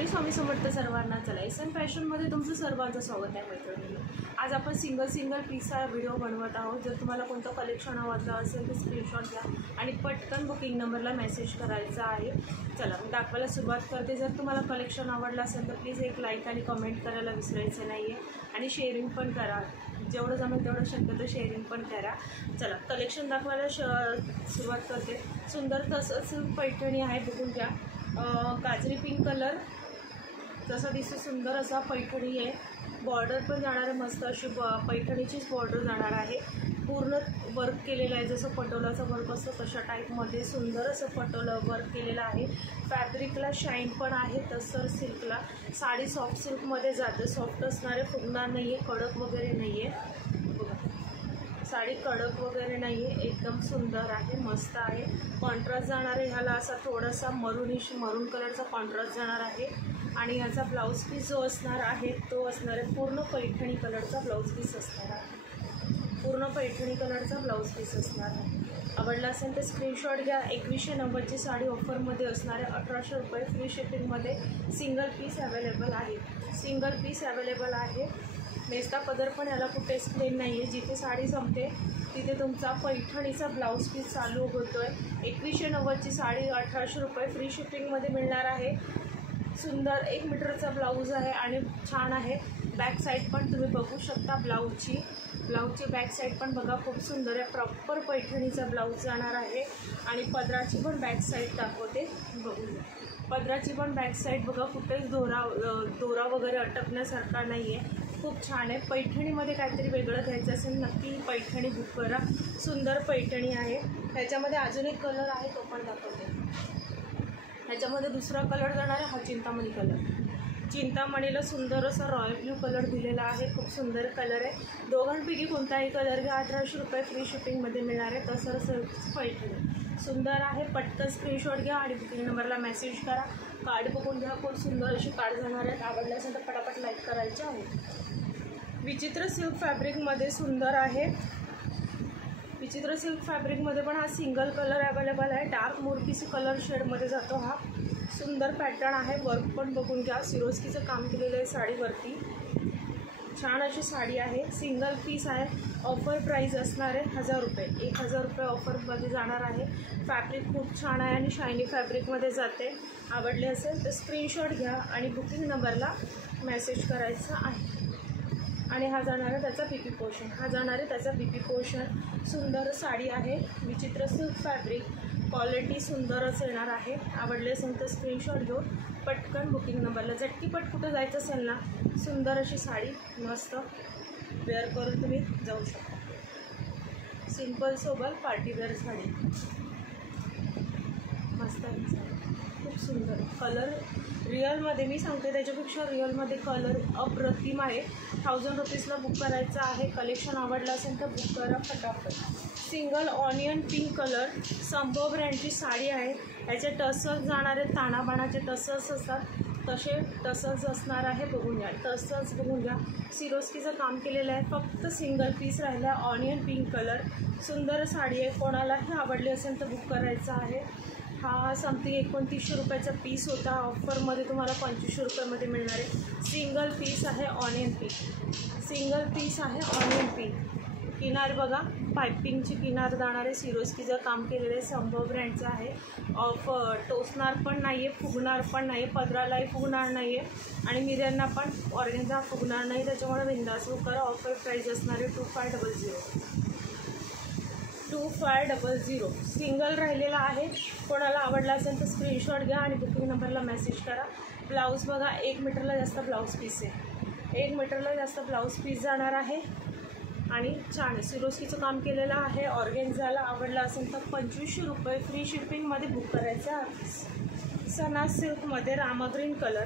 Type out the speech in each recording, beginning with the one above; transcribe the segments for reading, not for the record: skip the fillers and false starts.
श्री स्वामी समर्थ सर्वांना. चला एस.एन. फॅशनमध्ये तुमचं सर्वांचं स्वागत आहे मैत्रिणींनो. आज आपण सिंगल पीसचा व्हिडिओ बनवत आहोत. जर तुम्हाला कोणतं कलेक्शन आवडलं असेल तर स्क्रीनशॉट घ्या आणि पटकन बुकिंग नंबरला मेसेज करायचा आहे. चला मी दाखवायला सुरुवात करते. जर तुम्हाला कलेक्शन आवडलं असेल तर प्लीज एक लाईक आणि कमेंट करायला विसरायचं नाही आहे आणि शेअरिंग पण करा. जेवढं जमेल तेवढं शक्यतो शेअरिंग पण करा. चला कलेक्शन दाखवायला सुरुवात करते. सुंदर तसंच पैठणी आहे, बघून घ्या. गाजरी पिंक कलर जसा दिसतो सुंदर असा पैठणी आहे. बॉर्डर पण जाणार आहे, मस्त अशी पैठणीचीच बॉर्डर जाणार आहे. पूर्ण वर्क केलेलं आहे, जसं पटोलाचं वर्क असतं तशा टाईपमध्ये सुंदर असं पटोला वर्क केलेलं आहे. फॅब्रिकला शाईन पण आहे, तसं सिल्कला. साडी सॉफ्ट सिल्कमध्ये जाते, सॉफ्ट असणारे, फुगणार नाही आहे, कडक वगैरे नाही आहे. साडी कडक वगैरे नाही आहे, एकदम सुंदर आहे, मस्त आहे. कॉन्ट्रास्ट जाणार आहे ह्याला, असा थोडासा मरून कलरचा कॉन्ट्रास्ट जाणार आहे. आणि याचा ब्लाऊज पीस जो असणार आहे तो असणार आहे पूर्ण पैठणी कलरचा ब्लाऊज पीस असणार आहे. पूर्ण पैठणी कलरचा ब्लाऊज पीस असणार आहे. आवडला असेल तर स्क्रीनशॉट घ्या. 2190ची साडी ऑफरमध्ये असणार आहे. 1800 रुपये फ्री शिपिंगमध्ये सिंगल पीस अवेलेबल आहे. सिंगल पीस अवेलेबल आहे. नेसता पदर पण याला कुठेच प्लेन नाही आहे. जिथे साडी संपते तिथे तुमचा पैठणीचा ब्लाऊज पीस चालू होतो आहे. 2190ची साडी 1800 रुपये फ्री शिपिंगमध्ये मिळणार आहे. सुंदर 1 मीटरचा ब्लाऊज आहे आणि छान आहे. बॅक साईड पण तुम्ही बघू शकता. ब्लाऊजची बॅक साईड पण बघा, खूप सुंदर आहे. प्रॉपर पैठणीचा ब्लाऊज जाणार आहे. आणि पदराची पण बॅक साईड दाखवते, बघून घ्या. पदराची पण बॅक साईड बघा, कुठेच दोरा वगैरे अटकण्यासारखा नाही आहे. खूप छान आहे. पैठणीमध्ये काहीतरी वेगळं घ्यायचं असेल नक्की पैठणी बुक करा. सुंदर पैठणी आहे. ह्याच्यामध्ये अजून एक कलर आहे, तो पण दाखवते. ह्याच्यामध्ये दुसरा कलर जाणार आहे, हा चिंतामणी कलर. चिंतामणीला सुंदर असा रॉयल ब्ल्यू कलर दिलेला आहे. खूप सुंदर कलर आहे. दोघांपैकी कोणताही कलर घ्या, 1800 रुपये फ्री शिपिंगमध्ये मिळणार आहे. तसंच पैठणी सुंदर आहे. पटकन स्क्रीनशॉट घ्या आणि बुकिंग नंबरला मेसेज करा. कार्ड बघून घ्या, खूप सुंदर अशी कार्ड जाणार आहेत. आवडले असेल तर पटापट लाईक करायचे आहे. विचित्र सिल्क फॅब्रिकमध्ये सुंदर आहे. विचित्र सिल्क फॅब्रिकमध्ये पण हा सिंगल कलर अवेलेबल आहे. डार्क मोरपीसी कलर शेडमध्ये जातो हा. सुंदर पॅटर्न आहे. वर्क पण बघून घ्या. सिरोस्कीचं काम केलेलं आहे साडीवरती. छान अशी साडी आहे. सिंगल पीस आहे. ऑफर प्राईस असणार आहे 1000 रुपये. 1000 रुपये ऑफरमध्ये जाणार आहे. फॅब्रिक खूप छान आहे आणि शायनी फॅब्रिकमध्ये जाते. आवडले असेल तर स्क्रीनशॉट घ्या आणि बुकिंग नंबरला मेसेज करायचा आहे. आणि हा जाणार आहे त्याचा पीपी पोर्शन. हा जाणार आहे त्याचा पीपी पोर्शन. सुंदर साडी आहे. विचित्र सिल्क फॅब्रिक, क्वालिटी सुंदरच येणार आहे. आवडले असेल तर स्क्रीनशॉट घेऊन पटकन बुकिंग नंबरला. झटकीपट कुठं जायचं असेल ना, सुंदर अशी साडी मस्त वेअर करून तुम्ही जाऊ शकता. सिंपल सोबत पार्टीवेअर साडी मस्त आहे साडी. खूप सुंदर कलर. रिअलमध्ये मी सांगते त्याच्यापेक्षा रिअलमध्ये कलर अप्रतिम आहे. 1000 रुपीजला बुक करायचं आहे. कलेक्शन आवडलं असेल तर बुक करा फटाफट. सिंगल ऑनियन पिंक कलर, संभव ब्रँडची साडी आहे. याचे टसल्स जाणार आहेत, तानाबाणाचे टसल्स असतात तसे टसल्स असणार आहे. बघून घ्या, टसल्स बघून घ्या. सिरोस्कीचं काम केलेलं आहे. फक्त सिंगल पीस राहिला. ऑनियन पिंक कलर, सुंदर साडी आहे. कोणालाही आवडली असेल तर बुक करायचं आहे. हा समथिंग 2900 रुपयाचा पीस होता. ऑफरमध्ये तुम्हाला 2500 रुपयामध्ये मिळणार आहे. सिंगल पीस आहे ऑनियन पिंक. सिंगल पीस आहे ऑनियन पिंक. किनार बघा, पायपिंगची किनार जाणार आहे. सिरोस्कीचं काम केलेलं आहे. संभव ब्रँडचं आहे. टोचणार पण नाही आहे, फुगणार पण नाही आहे. पदरालाही फुगणार नाही आहे आणि मिऱ्यांना पण ऑर्गेन्झा फुगणार नाही. त्याच्यामुळे बिंदास बुक करा. ऑफर प्राईस असणार आहे 2500. सिंगल राहिलेला आहे. कोणाला आवडला असेल तर स्क्रीनशॉट घ्या आणि बुकिंग नंबरला मेसेज करा. ब्लाऊज बघा, 1 मीटरला जास्त ब्लाऊज पीस आहे. 1 मीटरला जास्त ब्लाऊज पीस जाणार आहे आणि छान सिरोस्कीचं काम केलेलं आहे. ऑर्गेन्झाला आवडला असेल तर 2500 रुपये फ्री शिपिंगमध्ये बुक करायचं आहे. सना सिल्कमध्ये Rama green colour.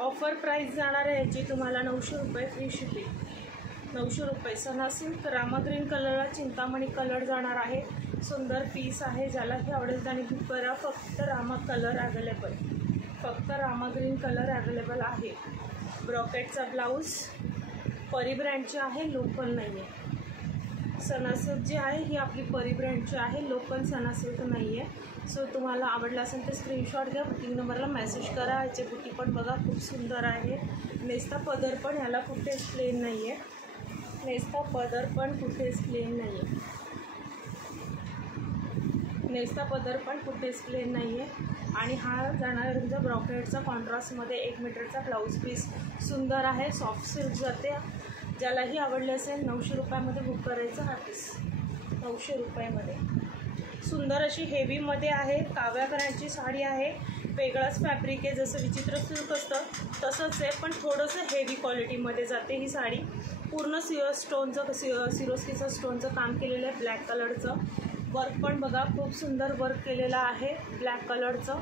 Offer price जाणार आहे याची तुम्हाला 900 रुपये फ्री शिपिंग. 900 रुपये. सना सिल्क रामा ग्रीन कलरला चिंतामणी कलर जाणार आहे. सुंदर पीस आहे. ज्यालाही आवडेल त्याने बुक करा. फक्त रामा कलर अवेलेबल. फक्त रामा ग्रीन कलर अवेलेबल आहे. ब्रॉकेटचा ब्लाऊज परी ब्रँडचे आहे, लोकल नाही आहे. सणासुद जी आहे ही आपली परी ब्रँडची आहे, लोकल सणासुद नाही आहे. सो तुम्हाला आवडलं असेल तर स्क्रीनशॉट घ्या, बुकिंग नंबरला मेसेज करा. याचे बुटी पण बघा खूप सुंदर आहे. नेसता पदर पण ह्याला कुठेच प्लेन नाही आहे, नेसता पदर पण कुठेच प्लेन नाही आहे, नेसता पदर पण कुठेच प्लेन नाही आहे. आणि हा जाणार तुमचा ब्रॉकेटचा कॉन्ट्रास्टमध्ये 1 मीटरचा ब्लाऊज पीस सुंदर आहे, सॉफ्ट सिल्क जाते. ज्यालाही आवडले असेल 900 रुपयामध्ये बुक करायचं हा पीस, 900 रुपयामध्ये. सुंदर अशी हेवीमध्ये आहे, काव्या ब्रँडची साडी आहे. वेगळाच फॅब्रिक आहे, जसं विचित्र सिल्क असतं तसंच आहे, पण थोडंसं हेवी क्वालिटीमध्ये जाते ही साडी. पूर्ण स्टोनचं सिरोस्कीचं स्टोनचं काम केलेलं आहे. ब्लॅक कलरचं वर्क पण बघा, खूप सुंदर वर्क केलेलं आहे ब्लॅक कलरचं.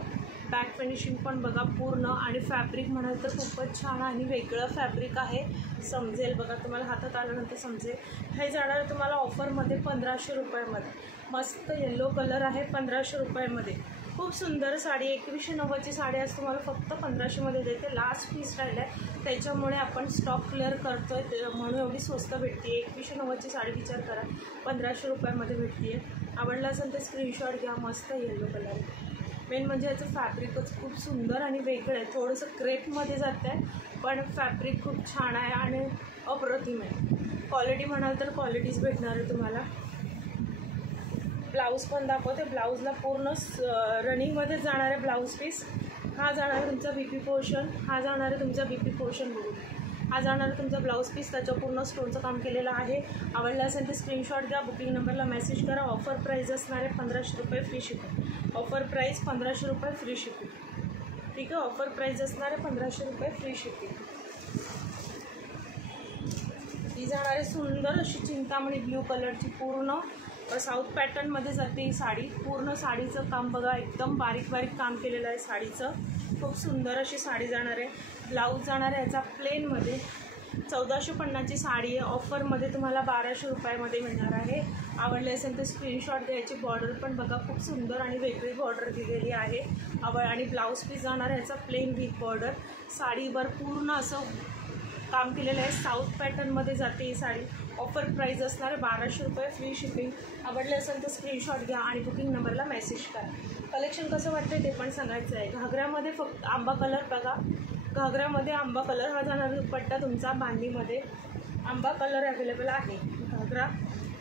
बॅक फिनिशिंग पण बघा पूर्ण. आणि फॅब्रिक म्हणाल तर खूपच छान आणि वेगळं फॅब्रिक आहे, समजेल बघा तुम्हाला, हातात आल्यानंतर समजेल. हे जाणार तुम्हाला ऑफरमध्ये 1500 रुपयामध्ये. मस्त येल्लो कलर आहे, 1500 रुपयामध्ये. खूप सुंदर साडी, 2190ची साडी आज तुम्हाला फक्त 1500मध्ये देते. लास्ट पीस राहिला आहे त्याच्यामुळे आपण स्टॉक क्लिअर करतो आहे, म्हणून एवढी स्वस्त भेटते. 2190ची साडी विचार करा, 1500 रुपयामध्ये भेटते. आवडलं असेल तर स्क्रीनशॉट घ्या. मस्त येल्लो कलर. मेन म्हणजे याचं फॅब्रिकच खूप सुंदर आणि वेगळं आहे, थोडंसं क्रेपमध्ये जातं आहे, पण फॅब्रिक खूप छान आहे आणि अप्रतिम आहे. क्वालिटी म्हणाल तर क्वालिटीज भेटणार आहे तुम्हाला. ब्लाऊज पण दाखवते. ब्लाऊजला पूर्ण रनिंगमध्ये जाणार आहे ब्लाऊज पीस. हा जाणार आहे तुमचा BP पोर्शन, हा जाणार आहे तुमचा BP पोर्शन बघून, हा जाणार आहे तुमचा ब्लाऊज पीस. त्याच्यावर पूर्ण स्टोनचं काम केलेलं आहे. आवडलं असेल तर स्क्रीनशॉट घ्या, बुकिंग नंबरला मेसेज करा. ऑफर प्राईज असणार आहे 1500 रुपये फ्री शिपिंग. ऑफर प्राईस 1500 रुपये फ्री शिपिंग. ठीक आहे, ऑफर प्राईज असणार आहे 1500 रुपये फ्री शिपिंग. ही जाणार आहे सुंदर अशी चिंतामणी ब्ल्यू कलरची, पूर्ण साऊथ पॅटर्नमध्ये जाते ही साडी. पूर्ण साडीचं काम बघा, एकदम बारीक बारीक काम केलेलं आहे साडीचं. खूप सुंदर अशी साडी जाणार आहे. ब्लाऊज जाणार आहे याचा प्लेनमध्ये. 1450ची साडी आहे, ऑफरमध्ये तुम्हाला 1200 रुपयामध्ये मिळणार आहे. आवडले असेल तर स्क्रीनशॉट द्यायची. बॉर्डर पण बघा खूप सुंदर आणि वेगळी बॉर्डर दिलेली आहे. आणि ब्लाऊज पीस जाणार आहे याचा प्लेन विथ बॉर्डर. साडीवर पूर्ण असं काम केलेलं आहे, साऊथ पॅटर्नमध्ये जाते ही साडी. ऑफर प्राईज असणार आहे 1200 रुपये फ्री शिपिंग. आवडले असेल तर स्क्रीनशॉट घ्या आणि बुकिंग नंबरला मेसेज करा. कलेक्शन कसं वाटतं ते पण सांगायचं आहे. घागऱ्यामध्ये फक्त आंबा कलर बघा, घागऱ्यामध्ये आंबा कलर हा जाणार दुपट्टा तुमचा बांधणीमध्ये. आंबा कलर अवेलेबल आहे. घागरा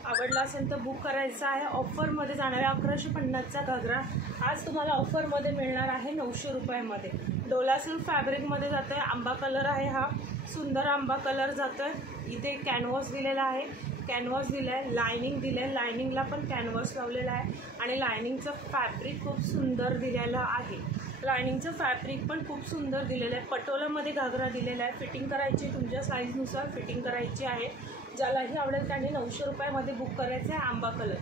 आवडला असेल तर बुक करायचा आहे. ऑफरमध्ये जाणार आहे 1150चा घागरा आज तुम्हाला ऑफरमध्ये मिळणार आहे 900 रुपयामध्ये. डोला सिल्क फॅब्रिकमध्ये जातो आहे. आंबा कलर आहे, हा सुंदर आंबा कलर जातो आहे. इथे कॅनव्हास दिलेला आहे, कॅनव्हास दिला आहे, लायनिंग दिलं आहे, लायनिंगला पण कॅनव्हास लावलेला आहे. आणि लायनिंगचं फॅब्रिक खूप सुंदर दिलेलं आहे. लायनिंगचं फॅब्रिक पण खूप सुंदर दिलेलं आहे. पटोलामध्ये घागरा दिलेला आहे. फिटिंग करायची तुमच्या साईजनुसार फिटिंग करायची आहे. ज्यालाही आवडेल त्याने 900 रुपयामध्ये बुक करायचं आहे. आंबा कलर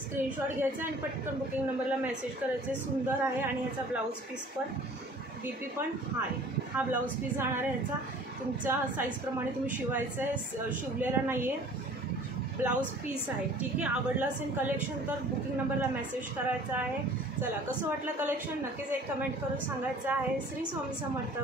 स्क्रीनशॉट घ्यायचा आणि पटकन बुकिंग नंबरला मेसेज करायचे. सुंदर आहे आणि ह्याचा ब्लाऊज पीस पण BP पण आहे. हा ब्लाऊज पीस जाणार आहे ह्याचा तुमच्या साईजप्रमाणे तुम्ही शिवायचं आहे, शिवलेला नाही आहे, ब्लाऊज पीस आहे. ठीक आहे, आवडलं असेल कलेक्शन तर बुकिंग नंबरला मेसेज करायचा आहे. चला, कसं वाटलं कलेक्शन नक्कीच एक कमेंट करून सांगायचं आहे. श्री स्वामी समर्थ.